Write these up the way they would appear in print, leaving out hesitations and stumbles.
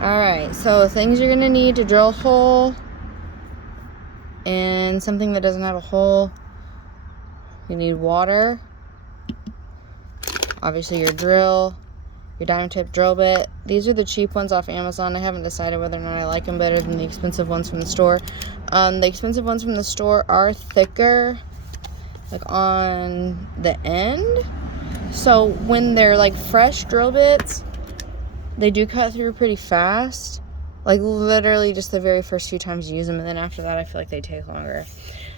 Alright, so things you're going to need to drill a hole in something that doesn't have a hole. You need water, obviously your drill, your diamond tip drill bit. These are the cheap ones off Amazon. I haven't decided whether or not I like them better than the expensive ones from the store. The expensive ones from the store are thicker, like on the end. So when they're like fresh drill bits, they do cut through pretty fast. Like literally just the very first few times you use them, and then after that I feel like they take longer.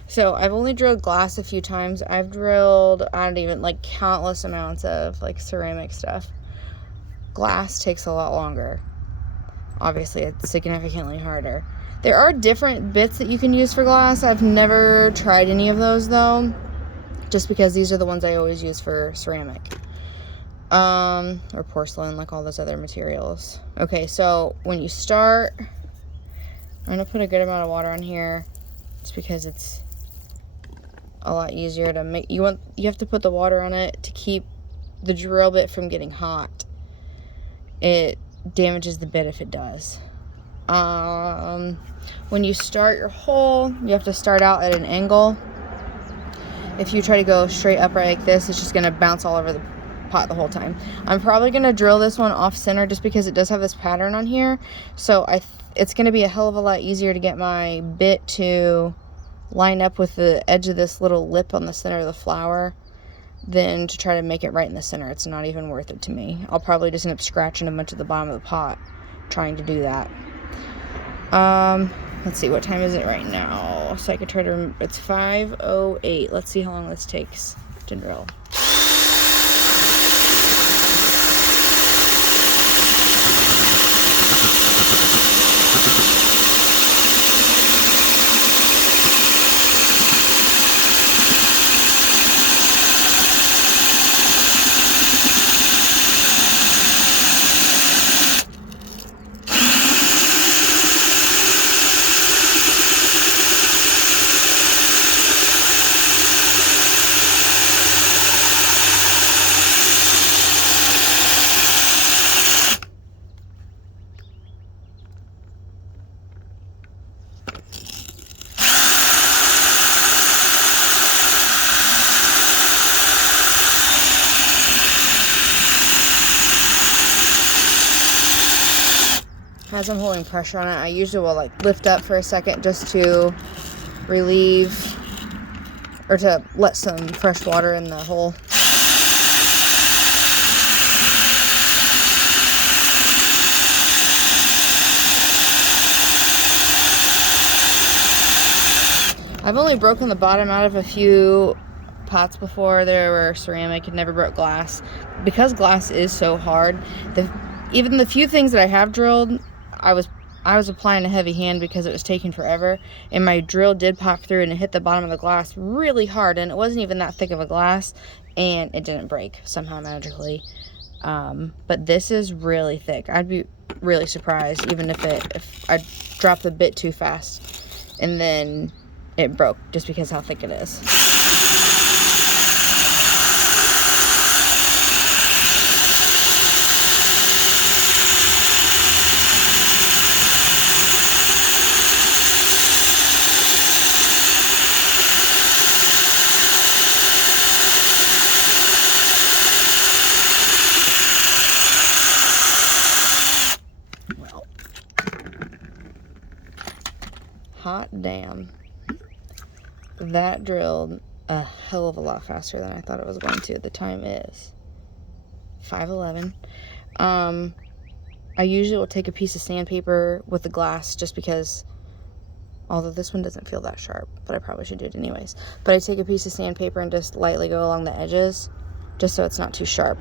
So I've only drilled glass a few times. I've drilled, I don't even, like countless amounts of like ceramic stuff. Glass takes a lot longer. Obviously it's significantly harder. There are different bits that you can use for glass. I've never tried any of those though, just because these are the ones I always use for ceramic. Or porcelain, like all those other materials. Okay, so when you start, I'm gonna put a good amount of water on here just because it's a lot easier to make. You have to put the water on it to keep the drill bit from getting hot. It damages the bit if it does. When you start your hole, you have to start out at an angle. If you try to go straight upright like this, it's just gonna bounce all over the pot the whole time. I'm probably gonna drill this one off center just because it does have this pattern on here. So it's gonna be a hell of a lot easier to get my bit to line up with the edge of this little lip on the center of the flower than to try to make it right in the center. It's not even worth it to me. I'll probably just end up scratching a bunch of the bottom of the pot trying to do that. Let's see, what time is it right now? So I could try to, it's 5:08. Let's see how long this takes to drill. As I'm holding pressure on it, I usually will like lift up for a second just to relieve or to let some fresh water in the hole. I've only broken the bottom out of a few pots before. They were ceramic and never broke glass. Because glass is so hard, even the few things that I have drilled, I was applying a heavy hand because it was taking forever, and my drill did pop through and it hit the bottom of the glass really hard, and it wasn't even that thick of a glass, and it didn't break somehow magically. But this is really thick. I'd be really surprised even if I dropped the bit too fast and then it broke just because how thick it is. Hot damn. That drilled a hell of a lot faster than I thought it was going to. The time is 5:11. I usually will take a piece of sandpaper with the glass just because, although this one doesn't feel that sharp, but I probably should do it anyways. But I take a piece of sandpaper and just lightly go along the edges just so it's not too sharp.